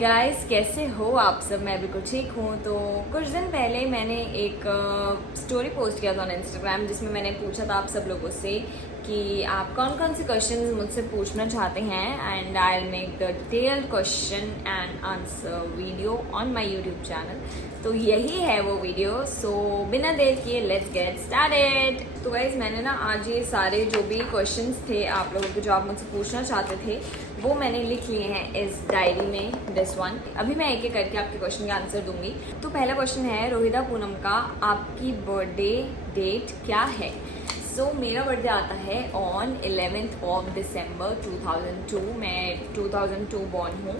Guys, कैसे हो आप सब? मैं बिल्कुल ठीक हूँ। तो कुछ दिन पहले मैंने एक स्टोरी पोस्ट किया था ऑन इंस्टाग्राम, जिसमें मैंने पूछा था आप सब लोगों से कि आप कौन कौन से क्वेश्चंस मुझसे पूछना चाहते हैं, and I will make the detailed question and answer video on my YouTube channel. तो यही है वो वीडियो। सो बिना देर किए लेट्स गेट स्टार्टेड। तो गाइज, मैंने ना आज ये सारे जो भी क्वेश्चंस थे आप लोगों के जो आप मुझसे पूछना चाहते थे वो मैंने लिख लिए हैं इस डायरी में, दिस वन। अभी मैं एक एक करके आपके क्वेश्चन का आंसर दूंगी। तो पहला क्वेश्चन है रोहिदा पूनम का, आपकी बर्थडे डेट क्या है? मेरा बर्थडे आता है ऑन 11th ऑफ दिसंबर 2002। मैं 2002 बॉर्न हूँ।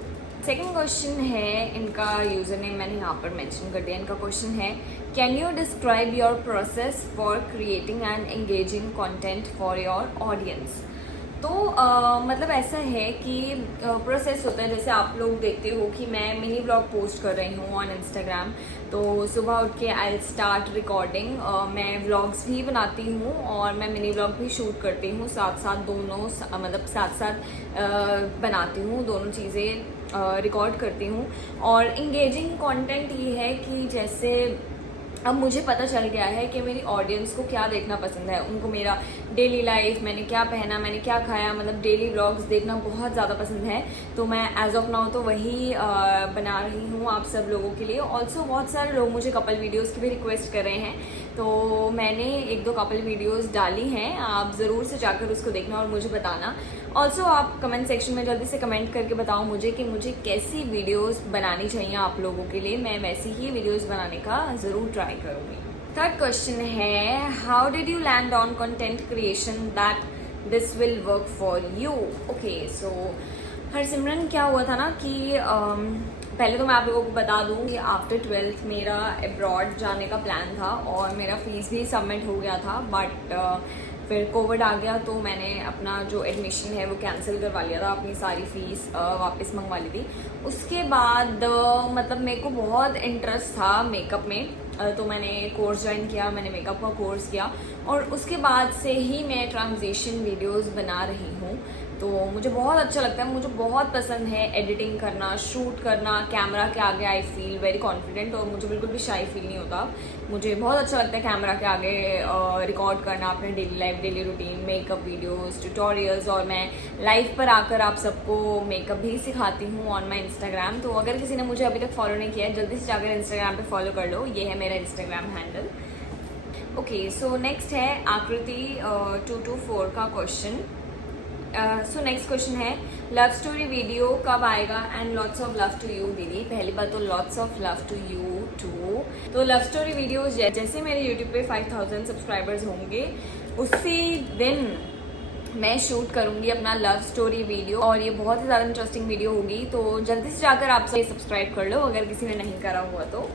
सेकेंड क्वेश्चन है, इनका यूज़र नेम मैंने यहाँ पर मेंशन कर दिया। इनका क्वेश्चन है, can you describe your process for creating and engaging content for your audience? तो मतलब ऐसा है कि प्रोसेस होता है, जैसे आप लोग देखते हो कि मैं मिनी ब्लॉग पोस्ट कर रही हूँ ऑन इंस्टाग्राम। तो सुबह उठ के आई स्टार्ट रिकॉर्डिंग। मैं व्लॉग्स भी बनाती हूँ और मैं मिनी ब्लॉग भी शूट करती हूँ, साथ साथ दोनों मतलब साथ साथ बनाती हूँ, दोनों चीज़ें रिकॉर्ड करती हूँ। और इंगेजिंग कंटेंट ये है कि जैसे अब मुझे पता चल गया है कि मेरी ऑडियंस को क्या देखना पसंद है। उनको मेरा डेली लाइफ, मैंने क्या पहना, मैंने क्या खाया, मतलब डेली व्लॉग्स देखना बहुत ज़्यादा पसंद है। तो मैं एज ऑफ नाउ तो वही बना रही हूँ आप सब लोगों के लिए। ऑल्सो बहुत सारे लोग मुझे कपल वीडियोस की भी रिक्वेस्ट कर रहे हैं, तो मैंने एक दो कपल वीडियोस डाली हैं। आप ज़रूर से जाकर उसको देखना और मुझे बताना। ऑल्सो आप कमेंट सेक्शन में जल्दी से कमेंट करके बताओ मुझे कि मुझे कैसी वीडियोस बनानी चाहिए आप लोगों के लिए। मैं वैसी ही वीडियोस बनाने का ज़रूर ट्राई करूँगी। थर्ड क्वेश्चन है, how did you land on content creation that this will work for you? Okay, so Harsimran, क्या हुआ था ना कि पहले तो मैं आप लोगों को बता दूं कि आफ्टर 12th मेरा अब्रॉड जाने का प्लान था और मेरा फीस भी सबमिट हो गया था। बट फिर कोविड आ गया तो मैंने अपना जो एडमिशन है वो कैंसिल करवा लिया था, अपनी सारी फीस वापस मंगवा ली थी। उसके बाद मतलब मेरे को बहुत इंटरेस्ट था मेकअप में, तो मैंने कोर्स ज्वाइन किया, मैंने मेकअप का कोर्स किया और उसके बाद से ही मैं ट्रांजिशन वीडियोस बना रही हूँ। तो मुझे बहुत अच्छा लगता है, मुझे बहुत पसंद है एडिटिंग करना, शूट करना। कैमरा के आगे आई फील वेरी कॉन्फिडेंट और मुझे बिल्कुल भी शाई फील नहीं होता। मुझे बहुत अच्छा लगता है कैमरा के आगे रिकॉर्ड करना अपने daily life, daily routine, makeup videos, tutorials. और मैं लाइव पर आकर आप सबको मेकअप भी सिखाती हूँ ऑन माई इंस्टाग्राम। तो अगर किसी ने मुझे अभी तक फॉलो नहीं किया है, जल्दी से जाकर इंस्टाग्राम पे फॉलो कर लो। ये है मेरा Instagram handle. Okay, so next है आकृति 224 का क्वेश्चन। सो नेक्स्ट क्वेश्चन है, लव स्टोरी वीडियो कब आएगा and lots of love to you दीदी। पहली बात तो lots of love to you too. तो लव स्टोरी वीडियो जैसे मेरे यूट्यूब पे 5000 सब्सक्राइबर्स होंगे उसी दिन मैं शूट करूंगी अपना लव स्टोरी वीडियो, और ये बहुत ही ज़्यादा इंटरेस्टिंग वीडियो होगी। तो जल्दी से जाकर आप सब सब्सक्राइब कर लो अगर किसी ने नहीं करा हुआ तो।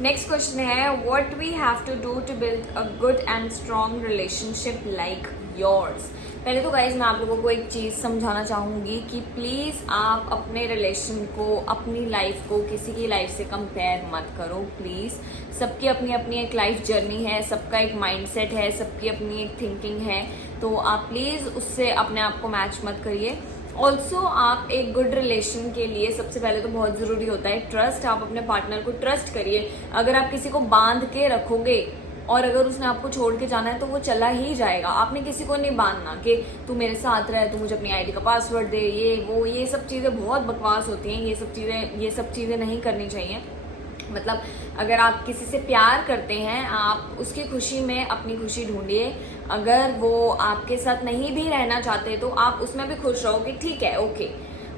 नेक्स्ट क्वेश्चन है, what we have to do to build a good and strong relationship like yours? पहले तो गाइज मैं आप लोगों को एक चीज़ समझाना चाहूँगी कि प्लीज़ आप अपने रिलेशन को, अपनी लाइफ को किसी की लाइफ से कंपेयर मत करो प्लीज़। सबकी अपनी अपनी एक लाइफ जर्नी है, सबका एक माइंडसेट है, सबकी अपनी एक थिंकिंग है। तो आप प्लीज़ उससे अपने आप को मैच मत करिए। ऑल्सो आप एक गुड रिलेशन के लिए सबसे पहले तो बहुत ज़रूरी होता है ट्रस्ट। आप अपने पार्टनर को ट्रस्ट करिए। अगर आप किसी को बांध के रखोगे और अगर उसने आपको छोड़ के जाना है तो वो चला ही जाएगा। आपने किसी को नहीं बांधना कि तू मेरे साथ रहे, तू मुझे अपनी आईडी का पासवर्ड दे, ये वो, ये सब चीज़ें बहुत बकवास होती हैं। ये सब चीज़ें नहीं करनी चाहिए। मतलब अगर आप किसी से प्यार करते हैं, आप उसकी खुशी में अपनी खुशी ढूंढिए। अगर वो आपके साथ नहीं भी रहना चाहते तो आप उसमें भी खुश रहो कि ठीक है, ओके।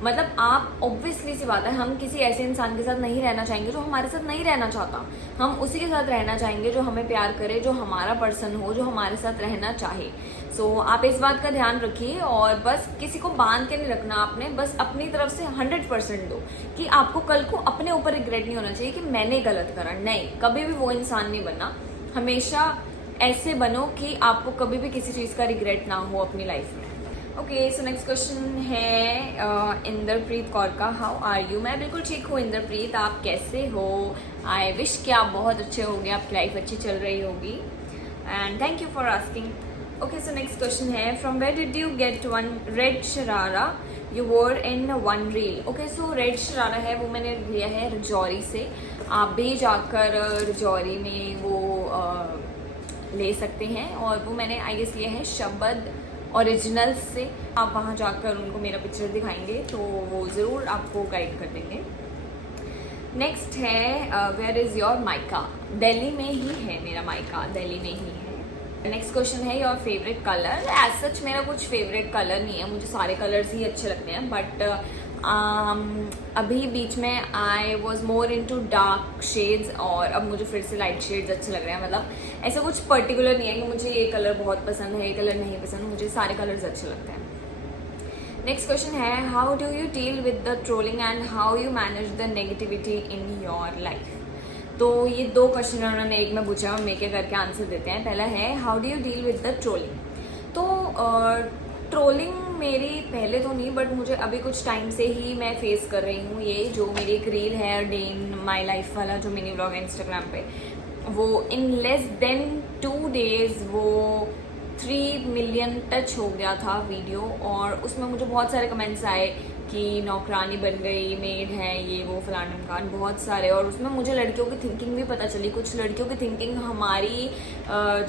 मतलब आप ऑब्वियसली सी बात है, हम किसी ऐसे इंसान के साथ नहीं रहना चाहेंगे जो हमारे साथ नहीं रहना चाहता। हम उसी के साथ रहना चाहेंगे जो हमें प्यार करे, जो हमारा पर्सन हो, जो हमारे साथ रहना चाहे। सो आप इस बात का ध्यान रखिए और बस किसी को बांध के नहीं रखना आपने। बस अपनी तरफ से 100% दो कि आपको कल को अपने ऊपर रिग्रेट नहीं होना चाहिए कि मैंने गलत करा। नहीं, कभी भी वो इंसान नहीं बनना। हमेशा ऐसे बनो कि आपको कभी भी किसी चीज़ का रिग्रेट ना हो अपनी लाइफ में। ओके, सो नेक्स्ट क्वेश्चन है इंद्रप्रीत कौर का, हाउ आर यू? मैं बिल्कुल ठीक हूँ इंद्रप्रीत, आप कैसे हो? आई विश कि आप बहुत अच्छे होंगे, आपकी लाइफ अच्छी चल रही होगी, and thank you for asking. Okay, so next question है, from where did you get one red sharara you wore in one reel. Okay, so red sharara है वो मैंने लिया है रजौरी से। आप भी जाकर रजौरी में वो ले सकते हैं, और वो मैंने आई गेस लिया है शबद ओरिजिनल से। आप वहाँ जाकर उनको मेरा पिक्चर दिखाएंगे तो वो ज़रूर आपको गाइड कर देंगे। नेक्स्ट है वेयर इज़ योर माइका। दिल्ली में ही है मेरा माइका, दिल्ली में ही है। नेक्स्ट क्वेश्चन है your favourite colour. As such मेरा कुछ फेवरेट कलर नहीं है, मुझे सारे कलर्स ही अच्छे लगते हैं, बट अभी बीच में I was more into dark shades और अब मुझे फिर से लाइट शेड्स अच्छे लग रहे हैं। मतलब ऐसा कुछ पर्टिकुलर नहीं है कि मुझे ये कलर बहुत पसंद है, ये कलर नहीं पसंद, मुझे सारे कलर्स अच्छे लगते हैं। नेक्स्ट क्वेश्चन है how do you deal with the trolling and how you manage the negativity in your life. तो ये 2 क्वेश्चन उन्होंने एक में पूछा, हम एक करके आंसर देते हैं। पहला है how do you deal with the trolling. तो ट्रोलिंग मेरी पहले तो नहीं, बट मुझे अभी कुछ टाइम से ही मैं फेस कर रही हूँ। ये जो मेरी एक रील है डे इन माई लाइफ वाला जो मिनी व्लॉग है इंस्टाग्राम पे, वो इन लेस देन 2 days वो 3 million टच हो गया था वीडियो, और उसमें मुझे बहुत सारे कमेंट्स आए कि नौकरानी बन गई, मेड है, ये वो फलान ढमकान, बहुत सारे। और उसमें मुझे लड़कियों की थिंकिंग भी पता चली। कुछ लड़कियों की थिंकिंग हमारी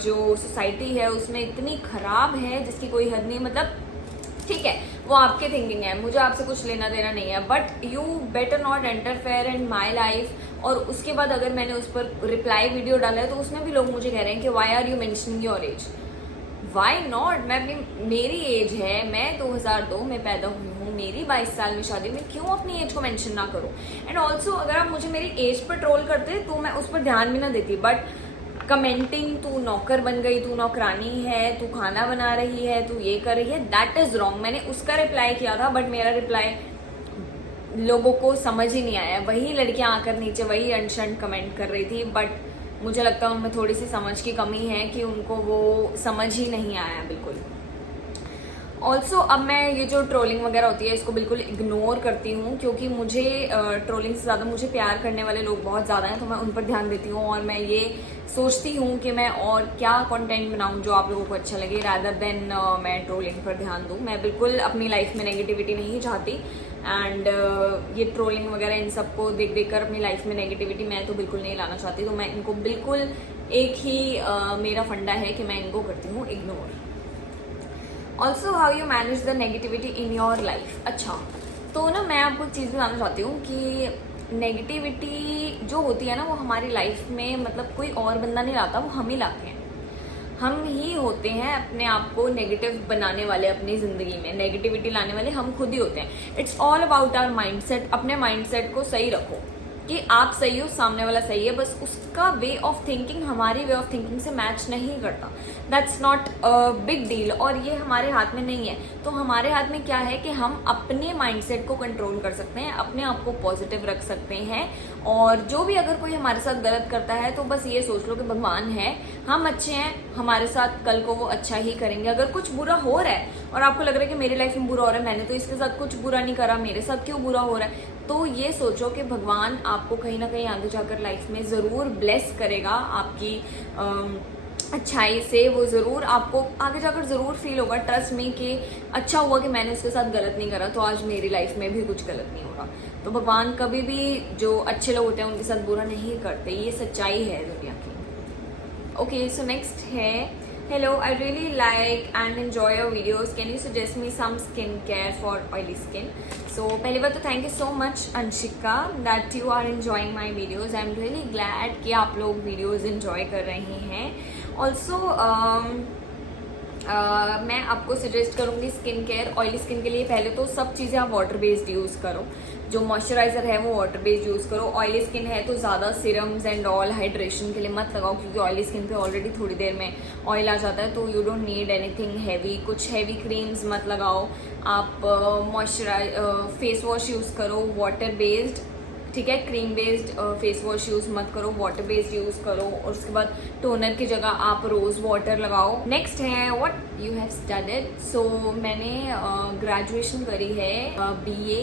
जो सोसाइटी है उसमें इतनी ख़राब है जिसकी कोई हद नहीं। मतलब ठीक है, वो आपकी थिंकिंग है, मुझे आपसे कुछ लेना देना नहीं है, but you better not interfere in my life. और उसके बाद अगर मैंने उस पर रिप्लाई वीडियो डाला है तो उसमें भी लोग मुझे कह रहे हैं कि why are you mentioning your age. Why not, मैं अपनी, मेरी एज है, मैं 2002 में पैदा हुई हूँ, मेरी 22 साल में शादी, में क्यों अपनी एज को मेंशन ना करूँ। एंड ऑल्सो अगर आप मुझे मेरी एज पर ट्रोल करते तो मैं उस पर ध्यान भी ना देती, बट कमेंटिंग तू नौकर बन गई, तू नौकरानी है, तू खाना बना रही है, तू ये कर रही है, दैट इज रॉन्ग। मैंने उसका रिप्लाई किया था, बट मेरा रिप्लाई लोगों को समझ ही नहीं आया। वही लड़कियां आकर नीचे वही अनशंट कमेंट कर रही थी, बट मुझे लगता है उनमें थोड़ी सी समझ की कमी है कि उनको वो समझ ही नहीं आया बिल्कुल। ऑल्सो अब मैं ये जो ट्रोलिंग वगैरह होती है इसको बिल्कुल इग्नोर करती हूँ, क्योंकि मुझे ट्रोलिंग से ज़्यादा मुझे प्यार करने वाले लोग बहुत ज़्यादा हैं, तो मैं उन पर ध्यान देती हूँ। और मैं ये सोचती हूँ कि मैं और क्या कंटेंट बनाऊँ जो आप लोगों को अच्छा लगे, रादर देन मैं ट्रोलिंग पर ध्यान दूँ। मैं बिल्कुल अपनी लाइफ में नेगेटिविटी नहीं चाहती, एंड ये ट्रोलिंग वगैरह इन सबको देख देख कर अपनी लाइफ में नेगेटिविटी मैं तो बिल्कुल नहीं लाना चाहती। तो मैं इनको बिल्कुल, एक ही मेरा फंडा है कि मैं इनको करती हूँ ignore. Also how you manage the negativity in your life. अच्छा, तो ना मैं आपको एक चीज़ बताना चाहती हूँ कि नेगेटिविटी जो होती है ना वो हमारी लाइफ में मतलब कोई और बंदा नहीं लाता, वो हम ही लाते हैं। हम ही होते हैं अपने आप को नेगेटिव बनाने वाले, अपनी ज़िंदगी में नेगेटिविटी लाने वाले हम खुद ही होते हैं। It's all about our mindset. अपने माइंडसेट को सही रखो कि आप सही हो, सामने वाला सही है, बस उसका वे ऑफ थिंकिंग हमारी वे ऑफ थिंकिंग से मैच नहीं करता, that's not a big deal. और ये हमारे हाथ में नहीं है। तो हमारे हाथ में क्या है कि हम अपने माइंडसेट को कंट्रोल कर सकते हैं, अपने आप को पॉजिटिव रख सकते हैं। और जो भी अगर कोई हमारे साथ गलत करता है तो बस ये सोच लो कि भगवान है, हम अच्छे हैं, हमारे साथ कल को वो अच्छा ही करेंगे। अगर कुछ बुरा हो रहा है और आपको लग रहा है कि मेरी लाइफ में बुरा हो रहा है, मैंने तो इसके साथ कुछ बुरा नहीं करा, मेरे साथ क्यों बुरा हो रहा है, तो ये सोचो कि भगवान आपको कहीं ना कहीं आगे जाकर लाइफ में ज़रूर ब्लेस करेगा आपकी अच्छाई से। वो ज़रूर आपको आगे जाकर ज़रूर फील होगा, ट्रस्ट में, कि अच्छा हुआ कि मैंने उसके साथ गलत नहीं करा, तो आज मेरी लाइफ में भी कुछ गलत नहीं होगा। तो भगवान कभी भी जो अच्छे लोग होते हैं उनके साथ बुरा नहीं करते, ये सच्चाई है दुनिया की। ओके, सो नेक्स्ट है hello, I really like and enjoy your videos, can you suggest me some skin care for oily skin. So पहली बात तो thank you so much Anshika that you are enjoying my videos. I am really glad कि आप लोग videos enjoy कर रहे हैं। Also मैं आपको सजेस्ट करूँगी स्किन केयर ऑयली स्किन के लिए पहले तो सब चीज़ें आप वाटर बेस्ड यूज़ करो। जो मॉइस्चराइज़र है वो वाटर बेस्ड यूज़ करो। ऑयली स्किन है तो ज़्यादा सीरम्स एंड ऑल हाइड्रेशन के लिए मत लगाओ, क्योंकि ऑयली स्किन पे ऑलरेडी थोड़ी देर में ऑयल आ जाता है, तो you don't need anything heavy. कुछ हैवी क्रीम्स मत लगाओ। आप फेस वॉश यूज़ करो वाटर बेस्ड, ठीक है, cream based face wash use मत करो, वाटर बेस्ड यूज़ करो। और उसके बाद टोनर की जगह आप रोज़ वाटर लगाओ। नेक्स्ट है व्हाट यू हैव स्टडीड। सो मैंने ग्रेजुएशन करी है BA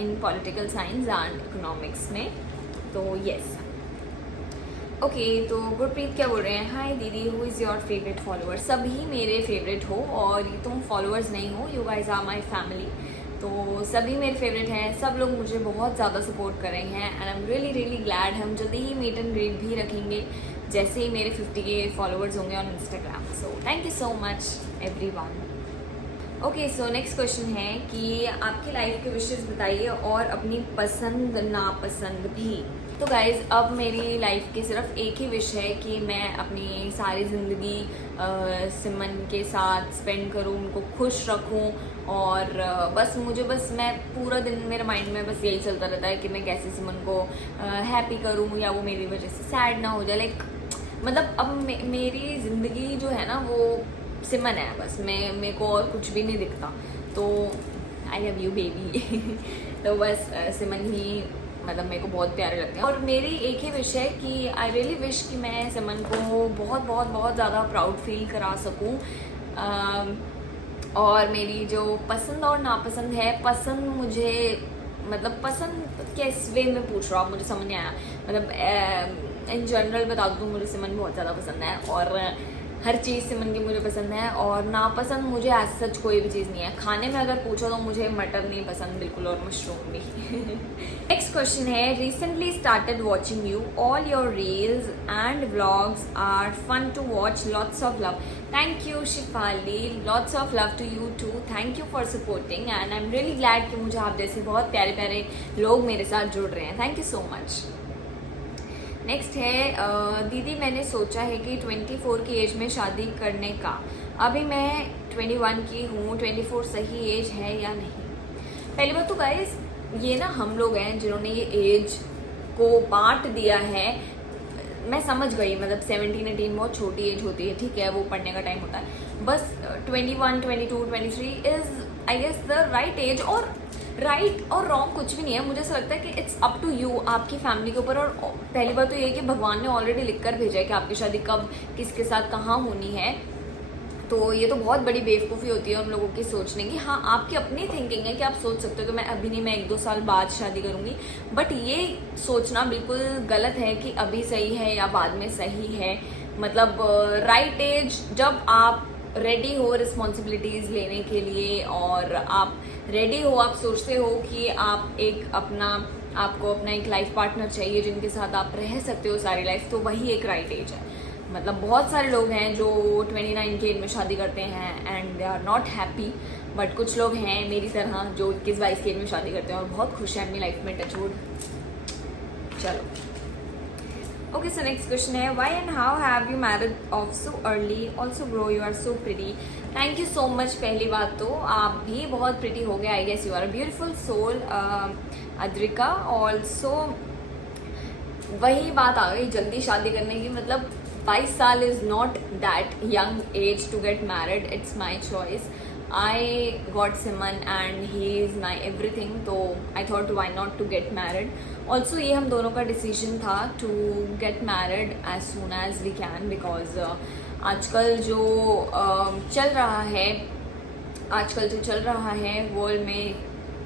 in political science and economics में, तो यस। ओके, तो गुरप्रीत क्या बोल रहे हैं, हाय दीदी, who is your favourite follower. सभी मेरे फेवरेट हो और तुम फॉलोअर्स नहीं हो, you guys are my family. तो सभी मेरे फेवरेट हैं, सब लोग मुझे बहुत ज़्यादा सपोर्ट कर रहे हैं and I am really really glad. हम जल्दी ही मीट एंड ग्रीट भी रखेंगे जैसे ही मेरे 50K फॉलोअर्स होंगे on Instagram. So thank you so much everyone. Okay, so next question है कि आपकी लाइफ के विशेस बताइए और अपनी पसंद नापसंद भी। तो गाइज अब मेरी लाइफ की सिर्फ एक ही विश है कि मैं अपनी सारी ज़िंदगी सिमन के साथ स्पेंड करूँ, उनको खुश रखूँ और बस मैं पूरा दिन मेरे माइंड में बस यही चलता रहता है कि मैं कैसे सिमन को हैप्पी करूँ या वो मेरी वजह से सैड ना हो जाए। लाइक मतलब अब मेरी ज़िंदगी जो है ना वो सिमन है, बस मेरे को और कुछ भी नहीं दिखता। तो आई लव यू बेबी। तो बस सिमन ही मतलब मेरे को बहुत प्यारे लगते हैं और मेरी एक ही विश है कि आई रियली विश कि मैं सिमन को बहुत बहुत बहुत ज़्यादा प्राउड फील करा सकूं। और मेरी जो पसंद और नापसंद है, पसंद मुझे मतलब पसंद किस वे में पूछ रहा हूँ, मुझे समझ नहीं आया। मतलब इन जनरल बता दूँ, मुझे सिमन बहुत ज़्यादा पसंद है और हर चीज़ सिमन की मुझे पसंद है। और नापसंद मुझे एज सच कोई भी चीज़ नहीं है। खाने में अगर पूछो तो मुझे मटर नहीं पसंद बिल्कुल और मशरूम भी। नेक्स्ट क्वेश्चन है, recently started watching you, all your reels and vlogs are fun to watch, lots of love. Thank you Shifali, lots of love to you too, thank you for supporting and I am really glad कि मुझे आप जैसे बहुत प्यारे प्यारे लोग मेरे साथ जुड़ रहे हैं। Thank you so much. Next है, दीदी मैंने सोचा है कि 24 की एज में शादी करने का। अभी मैं 21 की हूँ, 24 सही एज है या नहीं? पहली बात तो गाइस ये ना हम लोग हैं जिन्होंने ये एज को बांट दिया है। मैं समझ गई, मतलब 17-18 बहुत छोटी एज होती है, ठीक है, वो पढ़ने का टाइम होता है। बस 21, 22, 23 is I guess the right age. और राइट और रॉन्ग कुछ भी नहीं है, मुझे ऐसा लगता है कि इट्स अप टू यू, आपकी फैमिली के ऊपर। और पहली बात तो ये है कि भगवान ने ऑलरेडी लिख कर भेजा है कि आपकी शादी कब किसके साथ कहाँ होनी है। तो ये तो बहुत बड़ी बेवकूफ़ी होती है उन लोगों की सोचने की। हाँ, आपकी अपनी थिंकिंग है कि आप सोच सकते हो कि मैं अभी नहीं, मैं 1-2 साल बाद शादी करूँगी, बट ये सोचना बिल्कुल गलत है कि अभी सही है या बाद में सही है। मतलब राइट एज जब आप रेडी हो रिस्पॉन्सिबिलिटीज़ लेने के लिए और आप रेडी हो, आप सोचते हो कि आप आपको अपना एक लाइफ पार्टनर चाहिए जिनके साथ आप रह सकते हो सारी लाइफ, तो वही एक राइट एज है। मतलब बहुत सारे लोग हैं जो 29 की एज में शादी करते हैं and they are not happy, but कुछ लोग हैं मेरी तरह जो 21-22 की एज में शादी करते हैं और बहुत खुश हैं अपनी लाइफ में, टचवुड। चलो ओके, सो नेक्स्ट क्वेश्चन है, why and how have you married off so early, also bro you are so pretty. Thank you so much. पहली बात तो आप भी बहुत प्रिटी हो गए, I guess you are a beautiful soul. Adrika also वही बात आ गई जल्दी शादी करने की। मतलब 22 साल is not that young age to get married, it's my choice. I got Simon and he is my everything, तो I thought why not to get married. Also ये हम दोनों का डिसीजन था to get married as soon as we can, because आजकल जो चल रहा है वर्ल्ड में,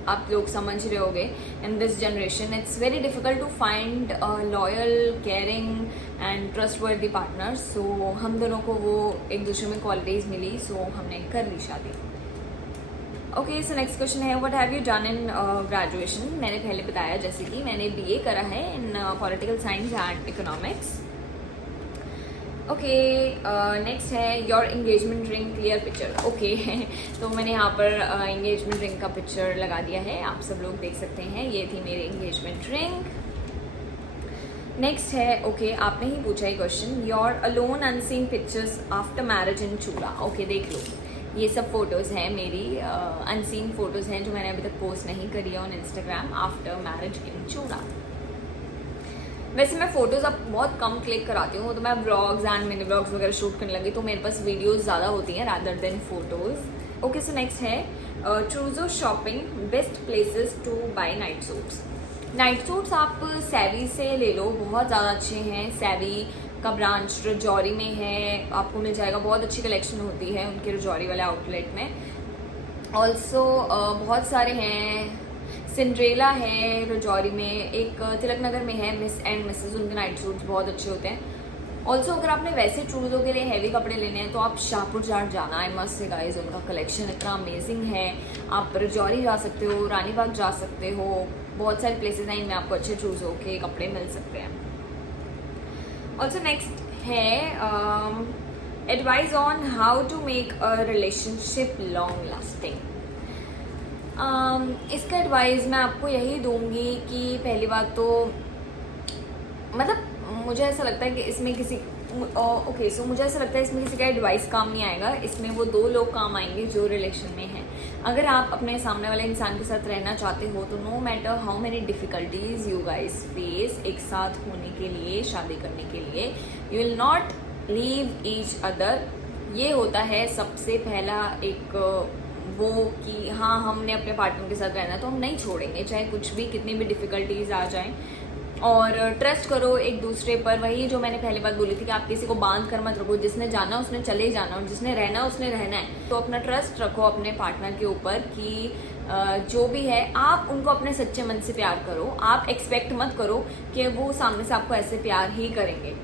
आप लोग समझ रहे होगे, in this generation it's very difficult to find loyal, caring and trustworthy partner. So हम दोनों को वो एक दूसरे में क्वालिटीज़ मिली, सो हमने कर ली शादी। ओके, सो नेक्स्ट क्वेश्चन है, what have you done in graduation. मैंने पहले बताया जैसे कि मैंने BA करा है in political science and economics. Okay, next है, your engagement ring clear picture. Okay, तो मैंने यहाँ पर एंगेजमेंट रिंग का पिक्चर लगा दिया है, आप सब लोग देख सकते हैं, ये थी मेरी एंगेजमेंट रिंग। नेक्स्ट है, ओके, आपने ही पूछा है question, your alone unseen pictures after marriage in चूड़ा। ओके, देख लो, ये सब फोटोज़ हैं मेरी, अनसीन फोटोज़ हैं जो मैंने अभी तक पोस्ट नहीं करी है on Instagram after marriage in चूड़ा। वैसे मैं फ़ोटोज़ अब बहुत कम क्लिक कराती हूँ, तो मैं ब्लॉग्स एंड मिनी ब्लॉग्स वगैरह शूट करने लगी, तो मेरे पास वीडियोज़ ज़्यादा होती हैं rather than photos. Okay, so next है, चूज़ो shopping best places to buy night suits. Night suits आप सैवी से ले लो, बहुत ज़्यादा अच्छे हैं। सैवी का ब्रांच रजौरी में है, आपको मिल जाएगा, बहुत अच्छी कलेक्शन होती है उनके रजौरी वाले आउटलेट में। ऑल्सो बहुत सारे हैं, सिंड्रेला है रजौरी में, एक तिलक नगर में है मिस एंड मिसेस, उनके नाइट सूट्स बहुत अच्छे होते हैं। ऑल्सो अगर आपने वैसे चूज़ों के लिए हैवी कपड़े लेने हैं तो आप शाहपुर जाट जाना, आई मस्ट से गाइस, उनका कलेक्शन इतना अमेजिंग है। आप रजौरी जा सकते हो, रानी बाग जा सकते हो, बहुत सारे प्लेसेस हैं इनमें आपको अच्छे चूज़ों के कपड़े मिल सकते हैं। ऑल्सो नेक्स्ट है advice on how to make a relationship long lasting. इसका एडवाइस मैं आपको यही दूंगी कि पहली बात तो मतलब मुझे ऐसा लगता है कि इसमें किसी मुझे ऐसा लगता है इसमें किसी का एडवाइस काम नहीं आएगा। इसमें वो 2 लोग काम आएंगे जो रिलेशन में हैं। अगर आप अपने सामने वाले इंसान के साथ रहना चाहते हो तो no matter how many difficulties you guys face, एक साथ होने के लिए, शादी करने के लिए, you will not leave each other. ये होता है सबसे पहला एक वो कि हाँ हमने अपने पार्टनर के साथ रहना तो हम नहीं छोड़ेंगे, चाहे कुछ भी कितनी भी डिफिकल्टीज आ जाएं। और ट्रस्ट करो एक दूसरे पर। वही जो मैंने पहली बात बोली थी कि आप किसी को बांध कर मत रखो, जिसने जाना उसने चले जाना और जिसने रहना उसने रहना है। तो अपना ट्रस्ट रखो अपने पार्टनर के ऊपर कि जो भी है आप उनको अपने सच्चे मन से प्यार करो। आप एक्सपेक्ट मत करो कि वो सामने से आपको ऐसे प्यार ही करेंगे।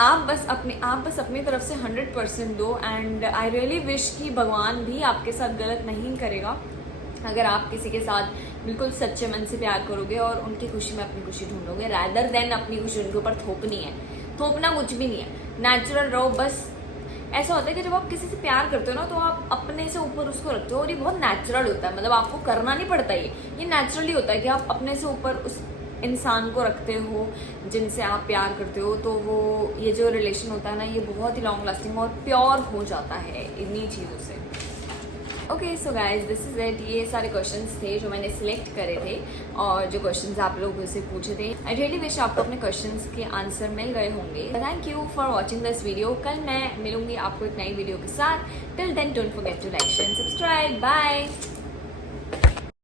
आप बस अपनी तरफ से 100% दो। एंड आई रियली विश कि भगवान भी आपके साथ गलत नहीं करेगा अगर आप किसी के साथ बिल्कुल सच्चे मन से प्यार करोगे और उनकी खुशी में अपनी खुशी ढूंढोगे, रैदर देन अपनी खुशी उनके ऊपर थोपनी है। थोपना कुछ भी नहीं है, नेचुरल रहो। बस ऐसा होता है कि जब आप किसी से प्यार करते हो ना तो आप अपने से ऊपर उसको रखते हो और ये बहुत नेचुरल होता है। मतलब आपको करना नहीं पड़ता, ये नेचुरली होता है कि आप अपने से ऊपर उस इंसान को रखते हो जिनसे आप प्यार करते हो। तो वो ये जो रिलेशन होता है ना ये बहुत ही लॉन्ग लास्टिंग और प्योर हो जाता है इन्हीं चीज़ों से। Okay so guys this is it. ये सारे क्वेश्चंस थे जो मैंने सिलेक्ट करे थे और जो क्वेश्चंस आप लोगों से पूछे थे। आई रियली विश आपको अपने क्वेश्चंस के आंसर मिल गए होंगे। Thank you for watching this video. कल मैं मिलूंगी आपको एक नई वीडियो के साथ। Till then don't forget to like share and subscribe. Bye.